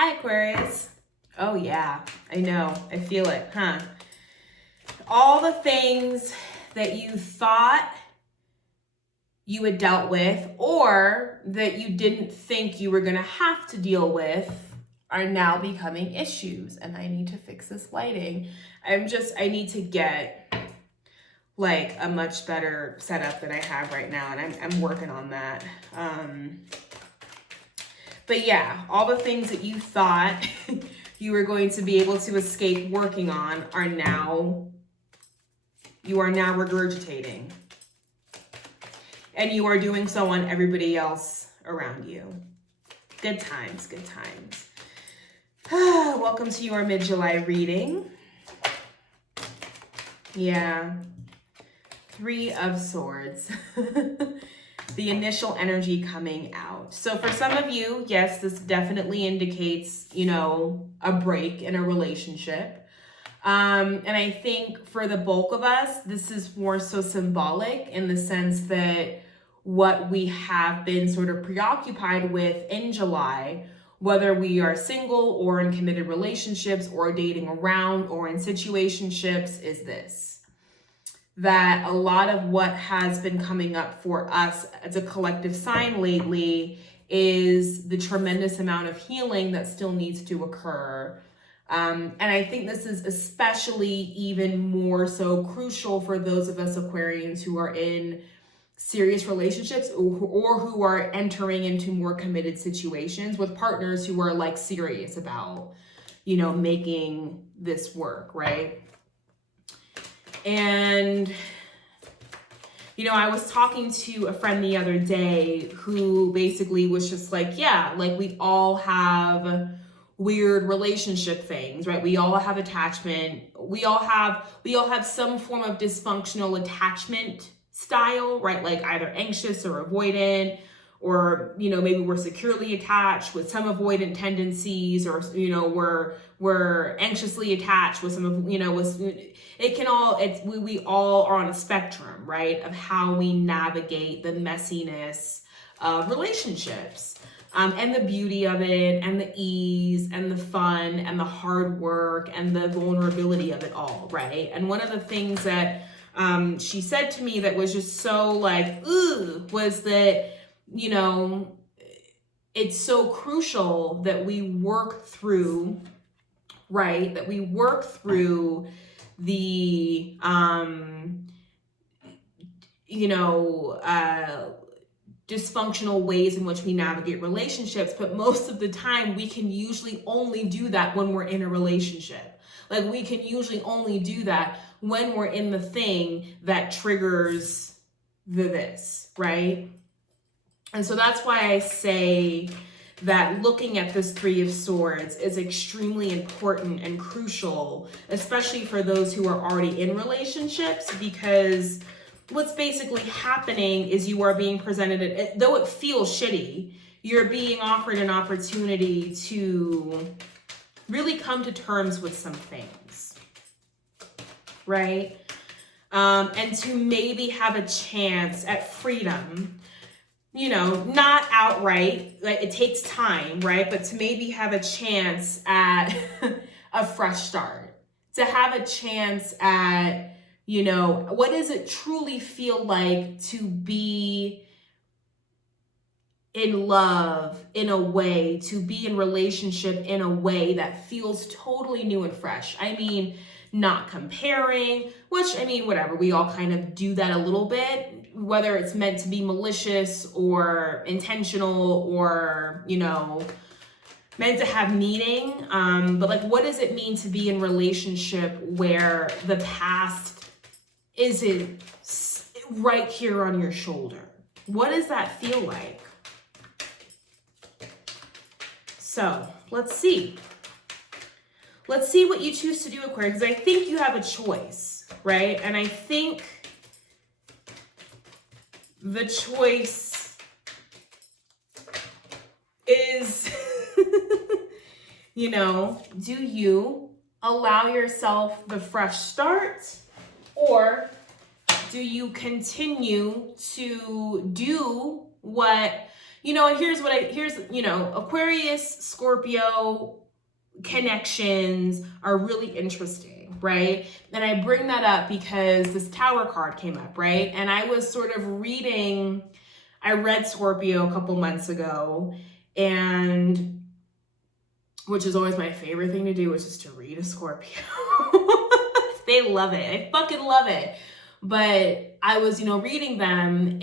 Hi, Aquarius. Oh, yeah, I know. I feel it, huh? All the things that you thought you had dealt with or that you didn't think you were going to have to deal with are now becoming issues. And I need to fix this lighting. I need to get like a much better setup than I have right now. And I'm working on that. But yeah, all the things that you thought you were going to be able to escape working on you are now regurgitating. And you are doing so on everybody else around you. Good times, good times. Welcome to your mid-July reading. Yeah. 3 of Swords. The initial energy coming out. So for some of you, yes, this definitely indicates, a break in a relationship. And I think for the bulk of us, this is more so symbolic in the sense that what we have been sort of preoccupied with in July, whether we are single or in committed relationships or dating around or in situationships, is this. That a lot of what has been coming up for us as a collective sign lately is the tremendous amount of healing that still needs to occur. And I think this is especially even more so crucial for those of us Aquarians who are in serious relationships or who are entering into more committed situations with partners who are like serious about, making this work, right? And, I was talking to a friend the other day who basically was just like, yeah, like we all have weird relationship things, right? We all have attachment. We all have some form of dysfunctional attachment style, right? Like either anxious or avoidant, or, maybe we're securely attached with some avoidant tendencies, or, we're anxiously attached with some of, we all are on a spectrum, right? Of how we navigate the messiness of relationships. And the beauty of it, and the ease, and the fun, and the hard work, and the vulnerability of it all, right? And one of the things that she said to me that was just so like, ooh, was that, it's so crucial that we work through, right? That we work through the, dysfunctional ways in which we navigate relationships, but most of the time we can usually only do that when we're in a relationship. Like we can usually only do that when we're in the thing that triggers this, right? And so that's why I say that looking at this 3 of Swords is extremely important and crucial, especially for those who are already in relationships, because what's basically happening is you are being presented, though it feels shitty, you're being offered an opportunity to really come to terms with some things, right? And to maybe have a chance at freedom, not outright, like it takes time, right? But to maybe have a chance at a fresh start, to have a chance at, what does it truly feel like to be in love in a way, to be in relationship in a way that feels totally new and fresh. I mean, not comparing, which, whatever, we all kind of do that a little bit, whether it's meant to be malicious or intentional or, meant to have meaning. But like, what does it mean to be in relationship where the past isn't right here on your shoulder? What does that feel like? So let's see. Let's see what you choose to do, Aquarius, because I think you have a choice, right? And I think the choice is, do you allow yourself the fresh start, or do you continue to do what you know, and here's, you know, Aquarius, Scorpio connections are really interesting, right? And I bring that up because this Tower card came up, right? And I was sort of I read Scorpio a couple months ago, and which is always my favorite thing to do, is just to read a Scorpio. They love it. I fucking love it. But I was, you know, reading them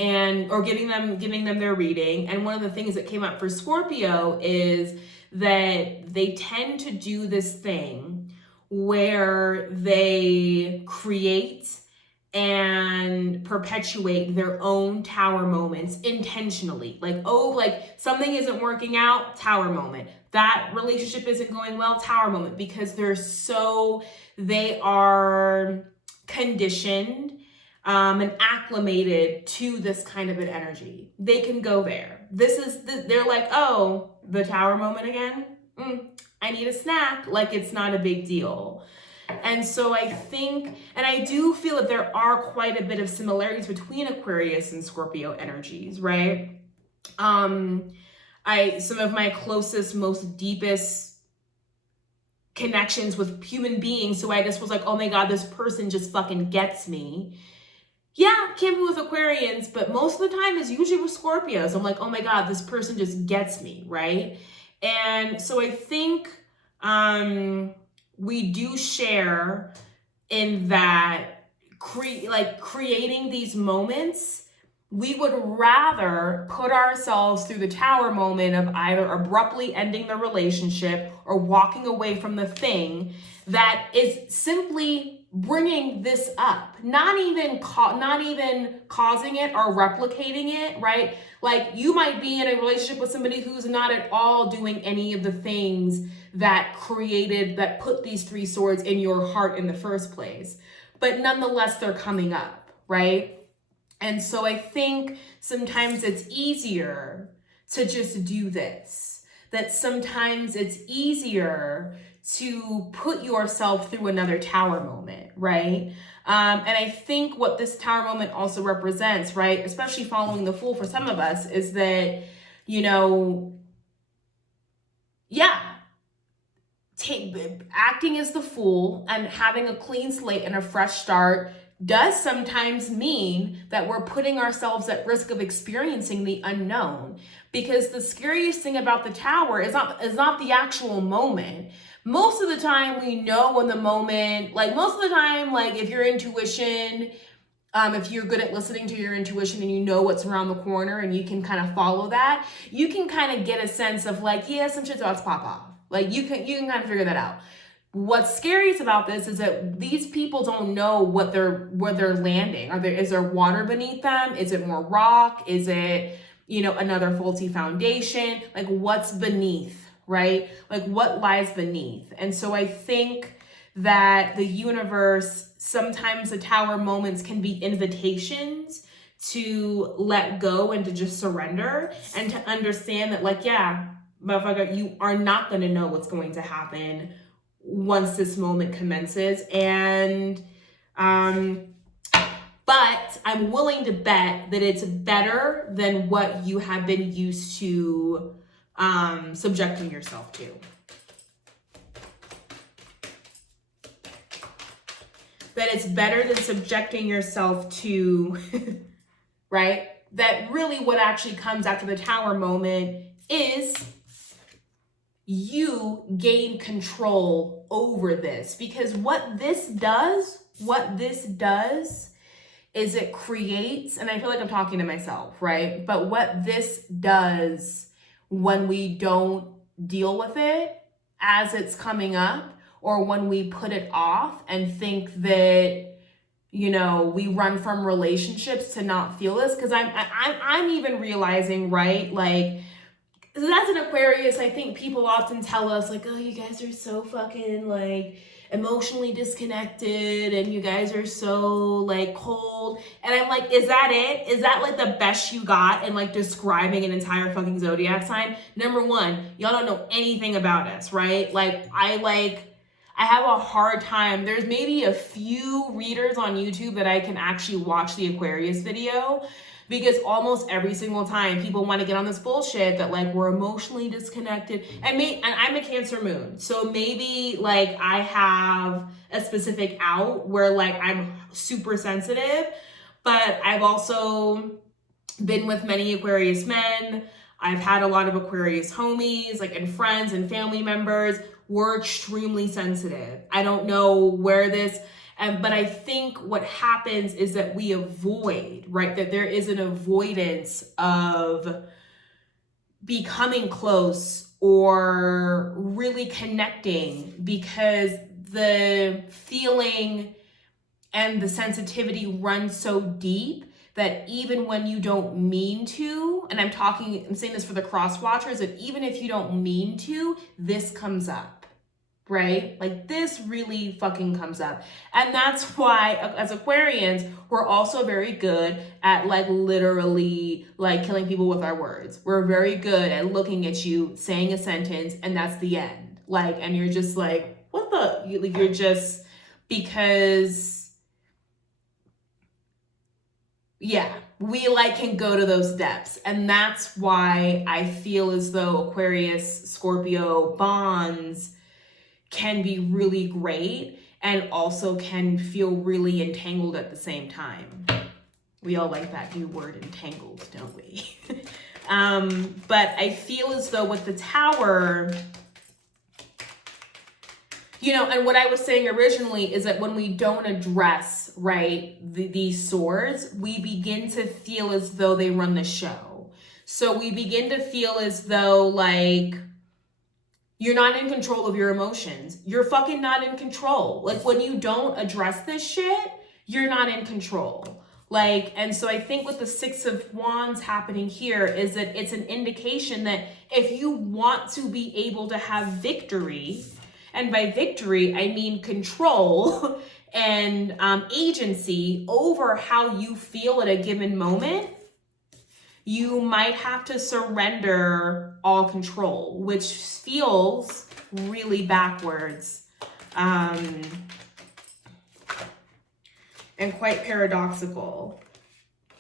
or giving them their reading. And one of the things that came up for Scorpio is that they tend to do this thing where they create and perpetuate their own tower moments intentionally. Like, oh, like something isn't working out, tower moment. That relationship isn't going well, tower moment, because they are conditioned and acclimated to this kind of an energy. They can go there. They're like, oh, the tower moment again? I need a snack. Like, it's not a big deal. And so I think, and I do feel that there are quite a bit of similarities between Aquarius and Scorpio energies, right? Some of my closest, most deepest connections with human beings, so I just was like, oh my God, this person just fucking gets me. Yeah, can be with Aquarians, but most of the time is usually with Scorpios. I'm like, oh my God, this person just gets me, right? And so I think we do share in that creating these moments. We would rather put ourselves through the tower moment of either abruptly ending the relationship or walking away from the thing that is simply bringing this up, not even causing it or replicating it, right? Like, you might be in a relationship with somebody who's not at all doing any of the things that put these three swords in your heart in the first place, but nonetheless, they're coming up, right? And so I think sometimes it's easier to just do this, that sometimes it's easier to put yourself through another tower moment, right? And I think what this tower moment also represents, right, especially following the Fool for some of us, is that, you know, yeah, acting as the Fool and having a clean slate and a fresh start does sometimes mean that we're putting ourselves at risk of experiencing the unknown, because the scariest thing about the tower is not the actual moment. Most of the time we know in the moment, like most of the time, like if your intuition, if you're good at listening to your intuition and you know what's around the corner and you can kind of follow that, you can kind of get a sense of like, yeah, some shit's about to pop off. Like you can kind of figure that out. What's scariest about this is that these people don't know where they're landing. Is there water beneath them? Is it more rock? Is it, you know, another faulty foundation? Like, what's beneath, right? Like, what lies beneath? And so I think that the universe, sometimes the tower moments can be invitations to let go and to just surrender and to understand that, like, yeah, motherfucker, you are not going to know what's going to happen once this moment commences. And but I'm willing to bet that it's better than what you have been used to subjecting yourself to. That it's better than subjecting yourself to, right? That really what actually comes after the tower moment is you gain control over this. Because what this does is it creates, and I feel like I'm talking to myself, right? But what this does when we don't deal with it as it's coming up, or when we put it off and think that, you know, we run from relationships to not feel this, because I'm even realizing, right, like, that's an Aquarius. I think people often tell us like, oh, you guys are so fucking like emotionally disconnected and you guys are so like cold. And I'm like, is that it? Is that like the best you got in like describing an entire fucking zodiac sign? Number one, y'all don't know anything about us, right? I have a hard time. There's maybe a few readers on YouTube that I can actually watch the Aquarius video. because almost every single time people want to get on this bullshit that like we're emotionally disconnected. And I'm a Cancer moon, so maybe like I have a specific out where like I'm super sensitive, but I've also been with many Aquarius men. I've had a lot of Aquarius homies, like, and friends and family members. We're extremely sensitive. I don't know where this, but I think what happens is that we avoid, right? That there is an avoidance of becoming close or really connecting because the feeling and the sensitivity runs so deep that even when you don't mean to, and I'm saying this for the cross watchers, that even if you don't mean to, this comes up, right? Like this really fucking comes up. And that's why as Aquarians, we're also very good at like literally like killing people with our words. We're very good at looking at you, saying a sentence, and that's the end. Like, and you're just like, what the, you're just, because yeah, we like can go to those depths. And that's why I feel as though Aquarius, Scorpio bonds can be really great and also can feel really entangled at the same time. We all like that new word, entangled, don't we? But I feel as though with the Tower, you know, and what I was saying originally is that when we don't address, right, these swords, we begin to feel as though they run the show. So we begin to feel as though, like, you're not in control of your emotions. You're fucking not in control. Like, when you don't address this shit, you're not in control. Like, and so I think with the Six of Wands happening here is that it's an indication that if you want to be able to have victory, and by victory, I mean control and agency over how you feel at a given moment, you might have to surrender all control, which feels really backwards and quite paradoxical.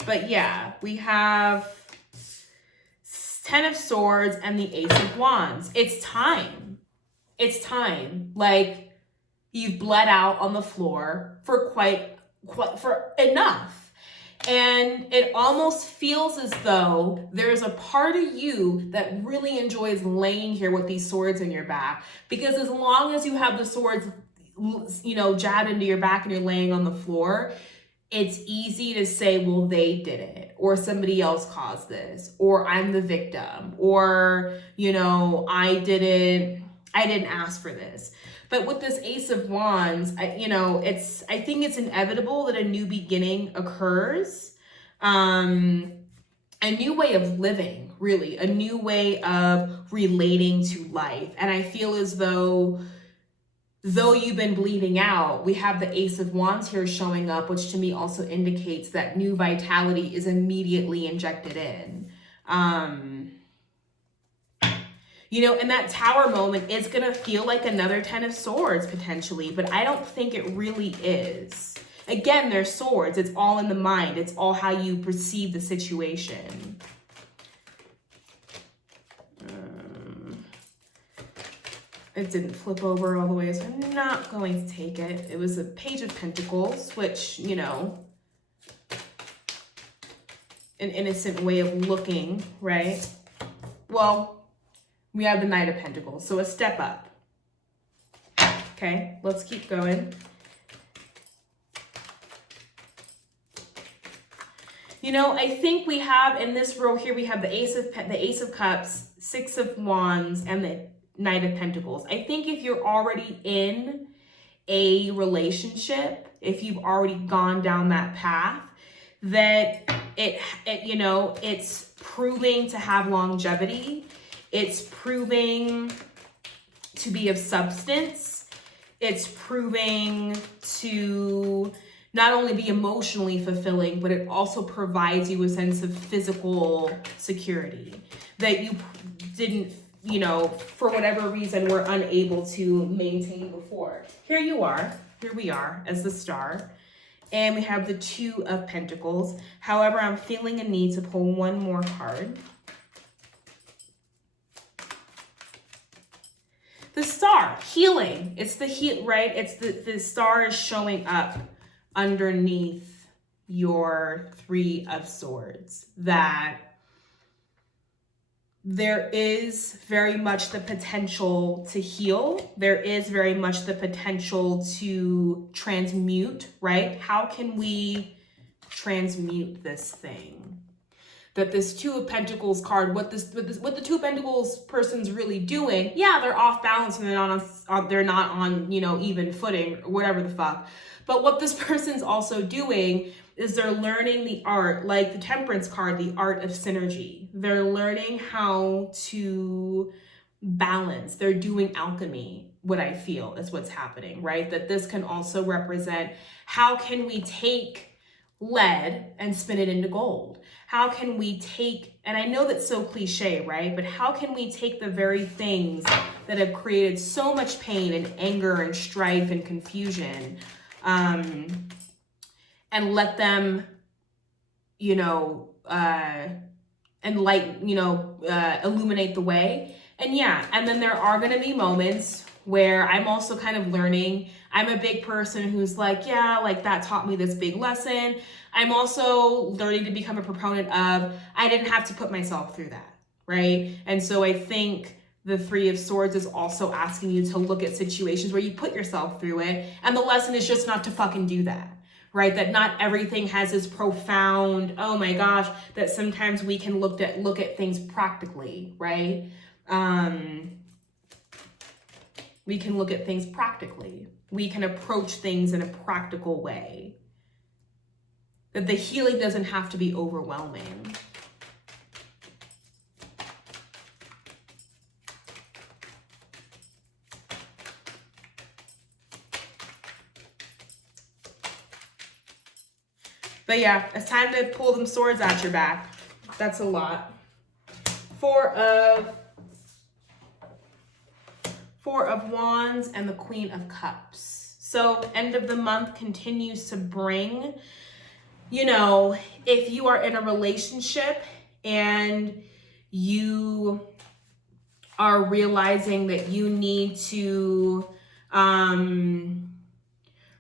But yeah, we have Ten of Swords and the Ace of Wands. It's time. It's time. Like, you've bled out on the floor for for enough. And it almost feels as though there's a part of you that really enjoys laying here with these swords in your back. Because as long as you have the swords, you know, jabbed into your back and you're laying on the floor, it's easy to say, well, they did it, or somebody else caused this, or I'm the victim, or, you know, I didn't ask for this. But with this Ace of Wands, I think it's inevitable that a new beginning occurs. A new way of living, really, a new way of relating to life. And I feel as though you've been bleeding out, we have the Ace of Wands here showing up, which to me also indicates that new vitality is immediately injected in. You know, and that Tower moment is going to feel like another Ten of Swords potentially, but I don't think it really is. Again, they're swords. It's all in the mind. It's all how you perceive the situation. It didn't flip over all the way, so I'm not going to take it. It was a Page of Pentacles, which, you know, an innocent way of looking, right? Well, we have the Knight of Pentacles, so a step up. Okay, let's keep going. You know, I think we have in this row here, we have the Ace of Cups, Six of Wands, and the Knight of Pentacles. I think if you're already in a relationship, if you've already gone down that path, that it you know, it's proving to have longevity. It's proving to be of substance. It's proving to not only be emotionally fulfilling, but it also provides you a sense of physical security that you didn't, you know, for whatever reason, were unable to maintain before. Here you are. Here we are as the Star. And we have the Two of Pentacles. However, I'm feeling a need to pull one more card. The Star, healing. It's the heat, right? It's the Star is showing up underneath your Three of Swords. That there is very much the potential to heal. There is very much the potential to transmute, right? How can we transmute this thing? That this Two of Pentacles card, what the Two of Pentacles person's really doing, yeah, they're off balance and they're not on, you know, even footing or whatever the fuck. But what this person's also doing is they're learning the art, like the Temperance card, the art of synergy. They're learning how to balance. They're doing alchemy, what I feel is what's happening, right? That this can also represent, how can we take lead and spin it into gold? How can we take, and I know that's so cliche, right? But how can we take the very things that have created so much pain and anger and strife and confusion, and let them, you know, enlighten, you know, illuminate the way. And yeah, and then there are going to be moments where I'm also kind of learning. I'm a big person who's like, yeah, like that taught me this big lesson. I'm also learning to become a proponent of, I didn't have to put myself through that, right? And so I think the Three of Swords is also asking you to look at situations where you put yourself through it. And the lesson is just not to fucking do that. Right? That not everything has this profound, oh my gosh, that sometimes we can look at things practically, right? We can look at things practically. We can approach things in a practical way. That the healing doesn't have to be overwhelming. But yeah, it's time to pull them swords at your back. That's a lot. Four of Wands and the Queen of Cups. So end of the month continues to bring, you know, if you are in a relationship and you are realizing that you need to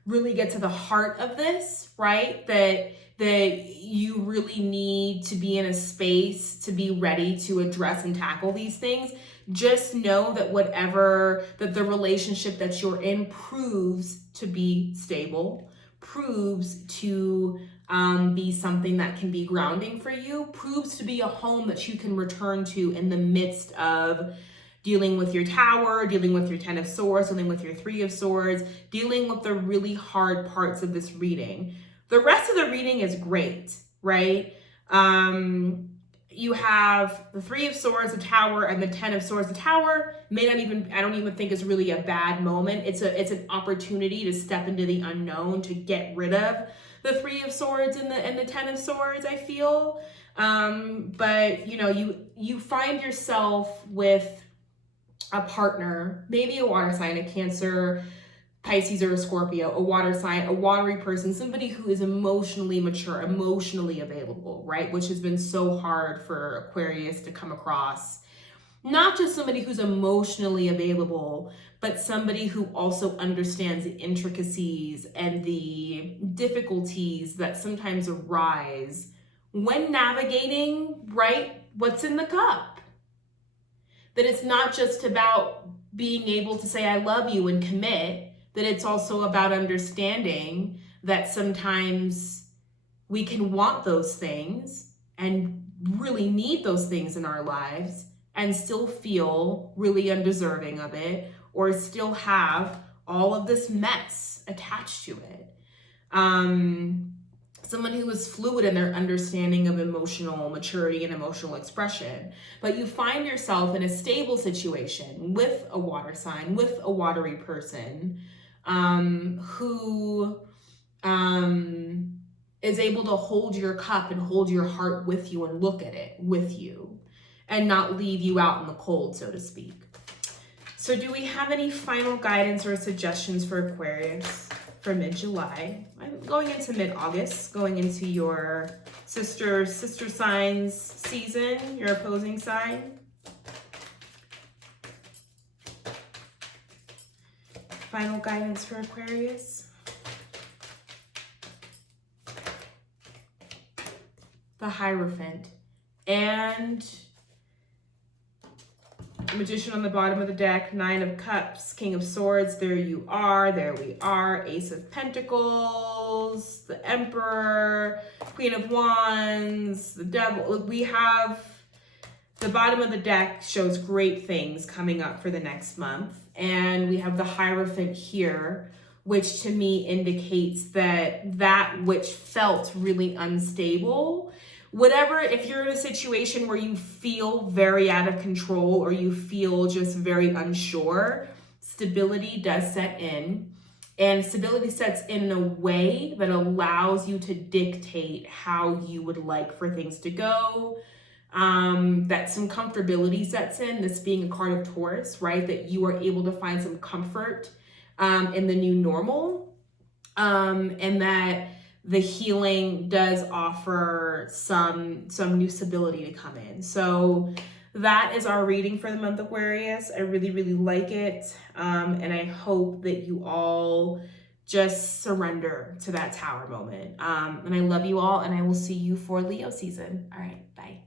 really get to the heart of this, right? That you really need to be in a space to be ready to address and tackle these things. Just know that that the relationship that you're in proves to be stable, proves to be something that can be grounding for you, proves to be a home that you can return to in the midst of dealing with your Tower, dealing with your Ten of Swords, dealing with your Three of Swords, dealing with the really hard parts of this reading. The rest of the reading is great, right? You have the Three of Swords, the Tower, and the Ten of Swords. The Tower I don't even think is really a bad moment. It's an opportunity to step into the unknown, to get rid of the Three of Swords and the Ten of Swords, I feel. But you know, you find yourself with a partner, maybe a water sign, a Cancer, Pisces, or a Scorpio, a water sign, a watery person, somebody who is emotionally mature, emotionally available, right? Which has been so hard for Aquarius to come across. Not just somebody who's emotionally available, but somebody who also understands the intricacies and the difficulties that sometimes arise when navigating, right, what's in the cup. That it's not just about being able to say, I love you and commit, that it's also about understanding that sometimes we can want those things and really need those things in our lives and still feel really undeserving of it, or still have all of this mess attached to it. Someone who is fluid in their understanding of emotional maturity and emotional expression. But you find yourself in a stable situation with a water sign, with a watery person, who is able to hold your cup and hold your heart with you and look at it with you and not leave you out in the cold, so to speak. So do we have any final guidance or suggestions for Aquarius? for mid-July. I'm going into mid-August, going into your sister signs season, your opposing sign. Final guidance for Aquarius. The Hierophant and the Magician on the bottom of the deck, Nine of Cups, King of Swords, there you are, there we are, Ace of Pentacles, the Emperor, Queen of Wands, the Devil. We have the bottom of the deck shows great things coming up for the next month. And we have the Hierophant here, which to me indicates that which felt really unstable, whatever, if you're in a situation where you feel very out of control or you feel just very unsure, stability does set in. And stability sets in a way that allows you to dictate how you would like for things to go. That some comfortability sets in, this being a card of Taurus, right? That you are able to find some comfort in the new normal. And that the healing does offer some new stability to come in. So that is our reading for the month of Aquarius. I really, really like it. And I hope that you all just surrender to that Tower moment. And I love you all, and I will see you for Leo season. All right, bye.